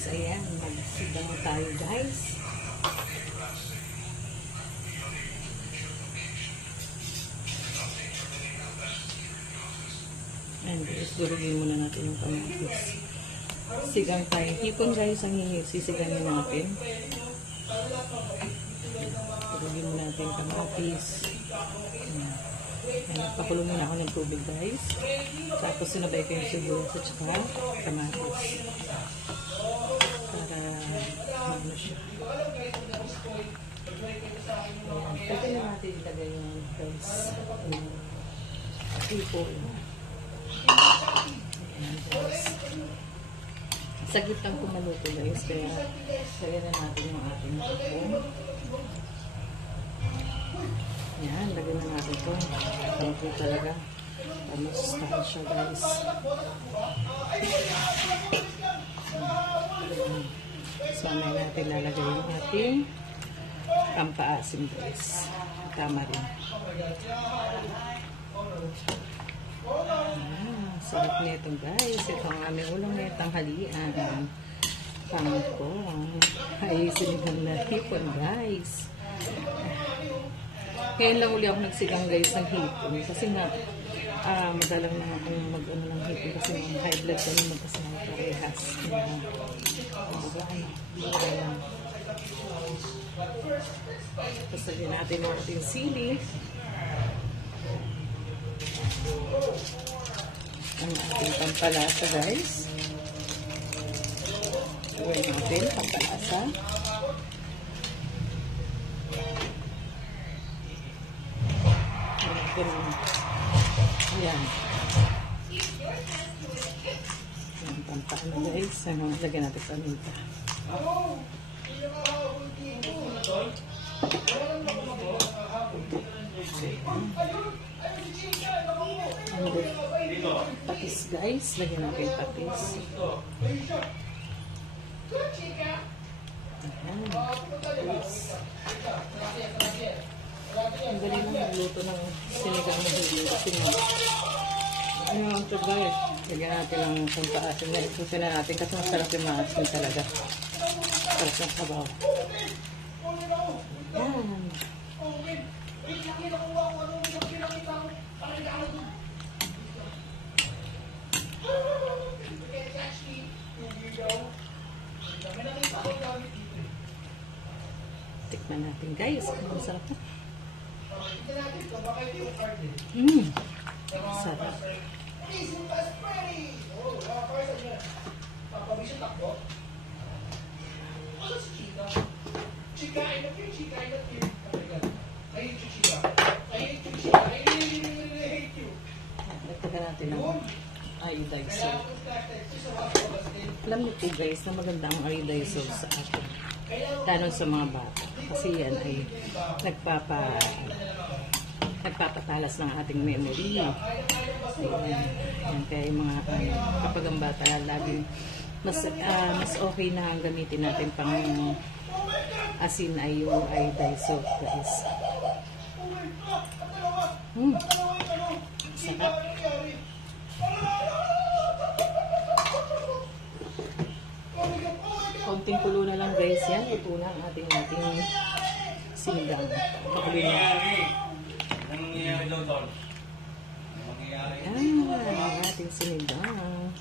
guys, ayan, magsigang tayo guys. And guys, durugin muna natin yung kamatis. Sigang tayo. Hipon guys, ang sisigangin natin. Durugin muna natin yung kamatis. Pakulo muna ako ng tubig guys. Tapos sinabay ko yung sibuyas at saka kamatis. Para ano siya. Pwede na natin ilagay yung guys. Hipon. Ayan guys. Saglit lang kumaluto guys. Kaya na natin yung ating hipon. Yan, lagyan na natin ito. Ito talaga. Pamustahan siya guys. So, may natin lalagay yung ating pampaasim guys. Tama rin. Sarap nito guys. Ito ang aming ulang na tanghalian. Pangkong. Ay, sinigang na hipon guys. Ngayon lang uli ako nagsigang guys ng hipon. Kasi nga, madalang na akong mag-ano ng hipon. Kasi mga high blood kami magkasama parehas. Tapos lagyan natin ang ating sili. Ang ating pampalasa guys. Gawin natin pampalasa. Ayan. Ayan, pampano guys. Lagyan natin sa minta. Patis guys. Lagyan natin patis. Ayan. Ang galing lang magluto ng sinigang na hipon kasi ano ito guys, lagyan natin lang pampaasim na isusin na natin kasi masarap yung maasim talaga. Sarap ng sabaw. Yan. Tikman natin guys, masarap na. Sarap. Lagyan natin ng iodized salt. Alam niyo po guys na maganda ang iodized salt sa atin. Lalo sa mga bata. Kasi yan ay nagpapatalas ng ating memory. Ayan, kaya yung mga kapag ang bata laging mas okay na ang gamitin natin pang asin ay yung iodized salt guys. Sarap. Konting kulo na lang guys yan. Ito na ang ating sinigang. Pakuloy na. Ayan, ang ating sinigang.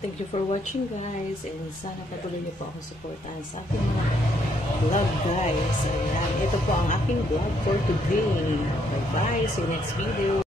Thank you for watching guys, and sana patuloy niyo po ako supportahan sa aking mga vlog guys. Ayan, ito po ang aking vlog for today. Bye bye, see you next video.